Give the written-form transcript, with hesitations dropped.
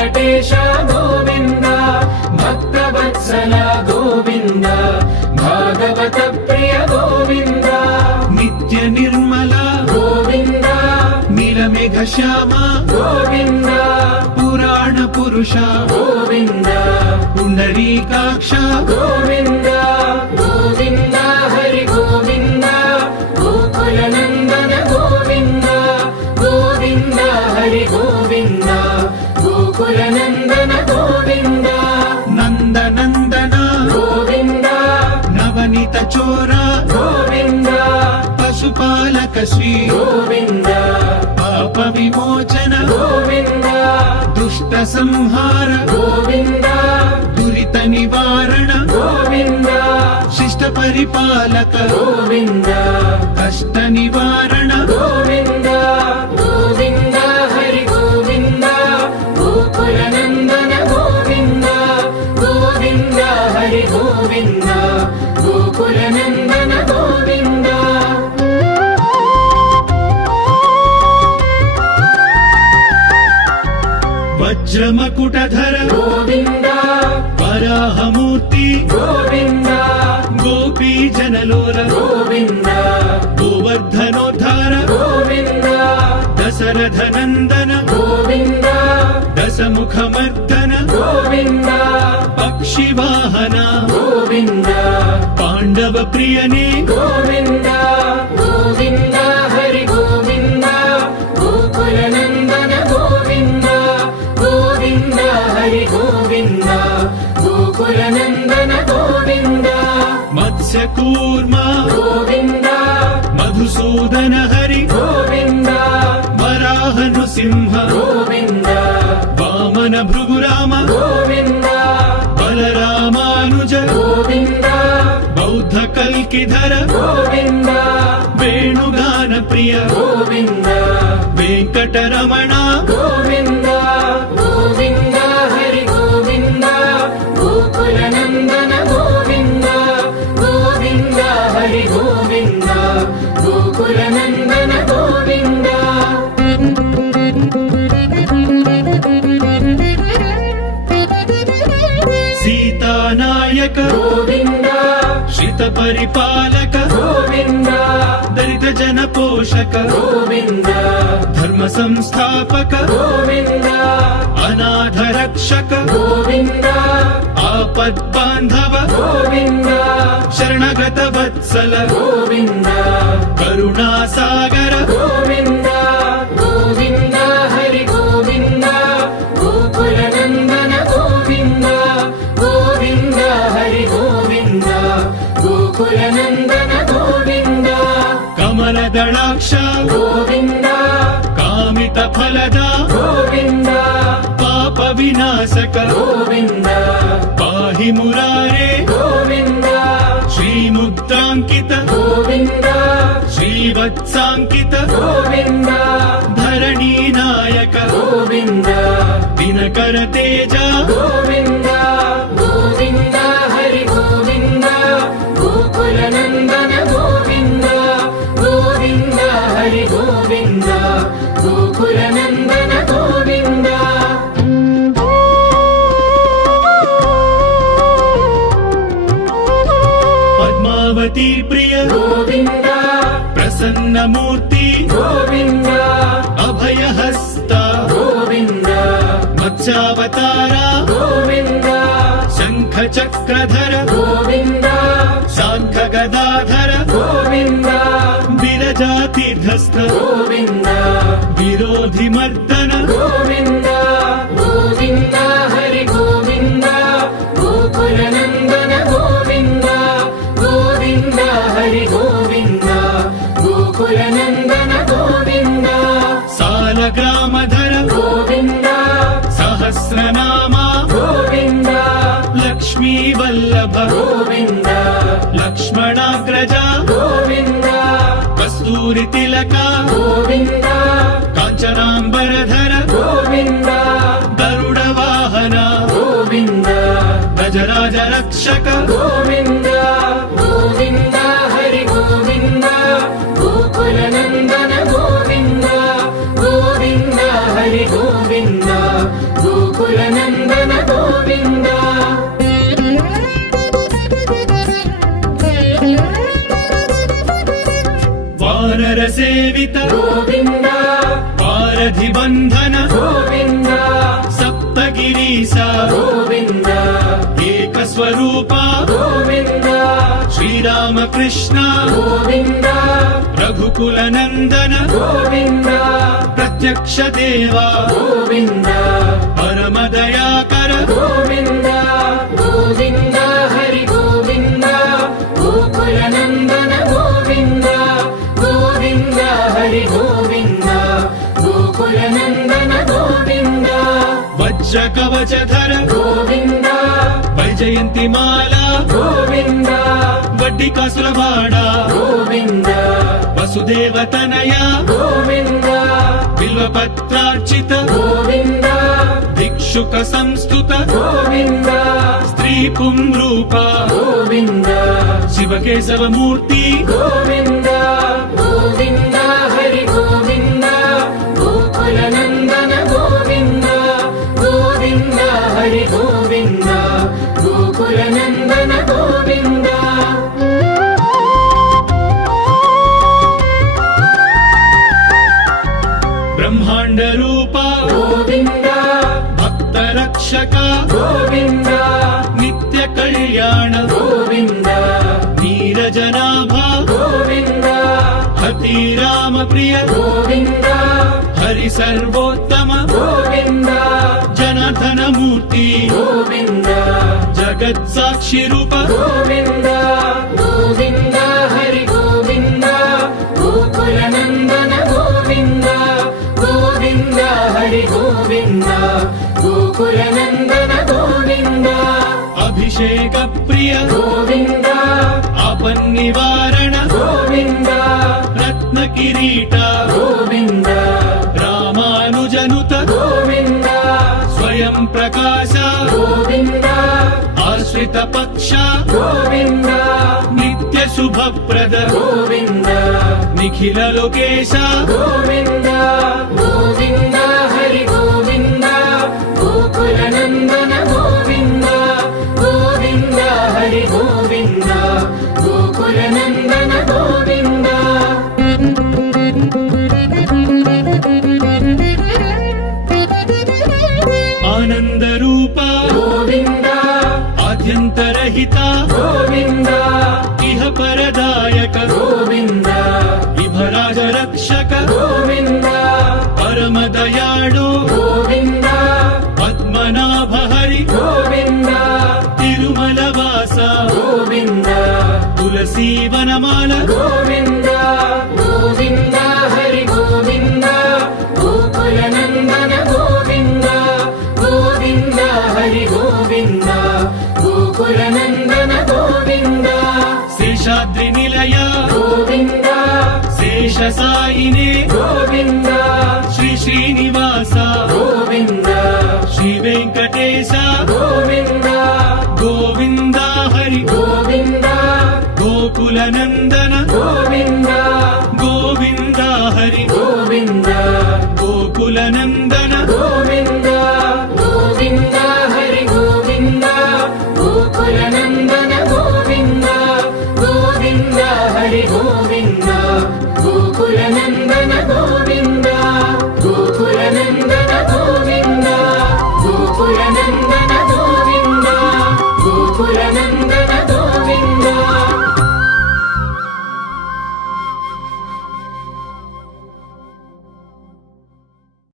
వెంకటేశ గోవింద భక్తవత్సల గోవింద భాగవత ప్రియ గోవింద నిత్య నిర్మల గోవింద నీలమేఘ శ్యామ గోవింద పురాణ పురుష గోవింద పుండరీకాక్ష గోవింద గోవింద హరి గోవింద గోకుల నందన గోవింద గోవింద హరి గోవింద గోకుల నందన గోవింద నందనందన గోవింద నవనీత చోర గోవింద పశుపాలక శ్రీ గోవింద పాప విమోచన గోవింద దుష్ట సంహార గోవింద దురిత నివారణ గోవింద శిష్ట పరిపాలక గోవింద కష్ట నివారణ గోవింద గోవింద హరి గోవింద గోకుల నందన గోవింద గోవింద హరి గోవింద గోకుల నందన గోవింద వజ్రమకుటధర గోవింద వరాహమూర్తి గోవింద గోపీ జనలోల గోవింద గోవర్ధనోద్ధార గోవింద దశరథ నందన గోవింద దశముఖమర్దన గోవింద పక్షివాహన గోవింద పాండవ ప్రియనే గోవింద గోవింద హరి గోవింద గోకుల నందన గోవింద గోవింద హరి గోవింద గోకుల నందన గోవింద మత్స్యకూర్మ గోవింద మధుసూదన హరి గోవింద వరాహ నృసింహ గోవింద వామన భృగురామ గోవింద బలరామానుజ గోవింద బౌద్ధ కల్కిధర గోవింద వేణుగాన ప్రియ గోవింద వెంకటరమణ గోవింద గోవింద హరి గోవింద గోకుల నందన గోవింద గోవింద హరి గోవింద గోకుల నందన గోవింద సీతానాయక గోవింద శ్రిత పరిపాలక గోవింద దళిత జన పోషక గోవింద ధర్మ సంస్థాపక గోవింద అనాథ రక్షక గోవింద ఆపద్ బాంధవ గోవింద శరణగత వత్సల గోవింద కరుణా సాగర గోవింద గోవింద హరి గోవింద గోకుల నందన గోవింద గోవింద హరి గోవింద గోకుల నందన గోవింద కమల దళాక్ష గోవింద కామిత ఫలద గోవింద పాప వినాశక గోవింద పాహి మురారే గోవింద శ్రీముద్రాంకిత గోవింద శ్రీవత్సాంకిత గోవింద ధరణీ నాయక గోవింద దినకర తేజ గోవింద గోవింద హరి గోవింద గోకుల నందన గోవింద గోవింద హరి గోవింద గోకుల నందన గోవింద పద్మావతి ప్రియ గోవింద ప్రసన్నమూర్తి గోవింద అభయహస్త గోవింద మత్స్యావతార గోవింద శంఖ చక్రధర గోవింద శాంఖ గదాధర గోవింద విరజాతిధస్థ గోవింద విరోధి మర్దన గోవింద గోవింద హరి గోవింద గోకుల నందన గోవింద గోవింద హరి గోవింద గోకుల నందన గోవింద సాలగ్రామధర గోవింద సహస్రనామ గోవింద లక్ష్మీ వల్లభ గోవింద లక్ష్మణాగ్రజ గోవింద కస్తూరి తిలక గోవింద కాంచనాంబరధర గోవింద గరుడ వాహన గోవింద గజరాజ రక్షక గోవింద గోవింద హరి గోవింద గోకుల నందన గోవింద గోవింద హరి గోవింద గోకుల గోవింద వానర సేవిత గోవింద వారధి బంధన గోవింద సప్తగిరీశ గోవింద ఏక స్వరూప గోవింద శ్రీరామకృష్ణ గోవింద రఘుకుల నందన గోవింద ప్రత్యక్ష దేవా గోవింద పరమ దయాకర గోవింద గోవింద హరి గోవింద గోకుల నందన గోవింద గోవింద హరి గోవింద గోకుల నందన గోవింద వజ్ర కవచధర గోవింద వైజయంతి మాల గోవింద వడ్డీ కాసుల వాడ గోవింద వసుదేవ తనయ గోవింద బిల్వపత్రార్చిత గోవింద భిక్షుక సంస్థుత గోవింద స్త్రీ పుంరూప గోవింద శివకేశవ మూర్తి గోవింద గోవింద హరి గోవింద గోకుల నందన గోవింద గోవింద హరి గోవింద గోకుల నందన గోవింద బ్రహ్మాండ రూప గోవింద భక్త రక్షక గోవింద నిత్య కళ్యాణ గోవింద నీరజనాభ గోవింద హతి రామ ప్రియ గోవింద హరి సర్వోత్తమ గోవింద జనార్దన మూర్తి గోవింద జగత్ సాక్షి రూప గోవింద గోవింద హరి గోవింద గోకుల నందన గోవింద గోవింద హరి గోవింద గోకుల నందన గోవింద అభిషేక ప్రియ గోవింద ఆపన్నివారణ గోవింద రత్న కిరీట గోవింద రామానుజనుత గోవింద స్వయం ప్రకాశ గోవింద ఆశ్రిత పక్ష గోవింద నిత్య శుభప్రద గోవింద నిఖిల లోకేశ గోవింద గోవింద హరి గోవింద గోకుల నందన గోవింద గోవింద హరి గోవింద గోకుల నందన గోవింద ఆనంద రూప గోవింద ఆద్యంతరహిత గోవింద ఇహ పరదాయక గోవింద విభరాజ రక్షక గోవింద పరమ దయాళు గోవింద పద్మనాభ హరి గోవింద తిరుమల వాస గోవింద తులసీ వనమాల గోవింద గోవింద హరి గోవింద గోకుల నందన గోవింద గోవింద హరి గోవింద గోకుల నందన గోవింద శేషాద్రి నిలయ గోవింద శేష సాయినే గోవింద శ్రీ శ్రీనివాస గోవింద శ్రీ వెంకట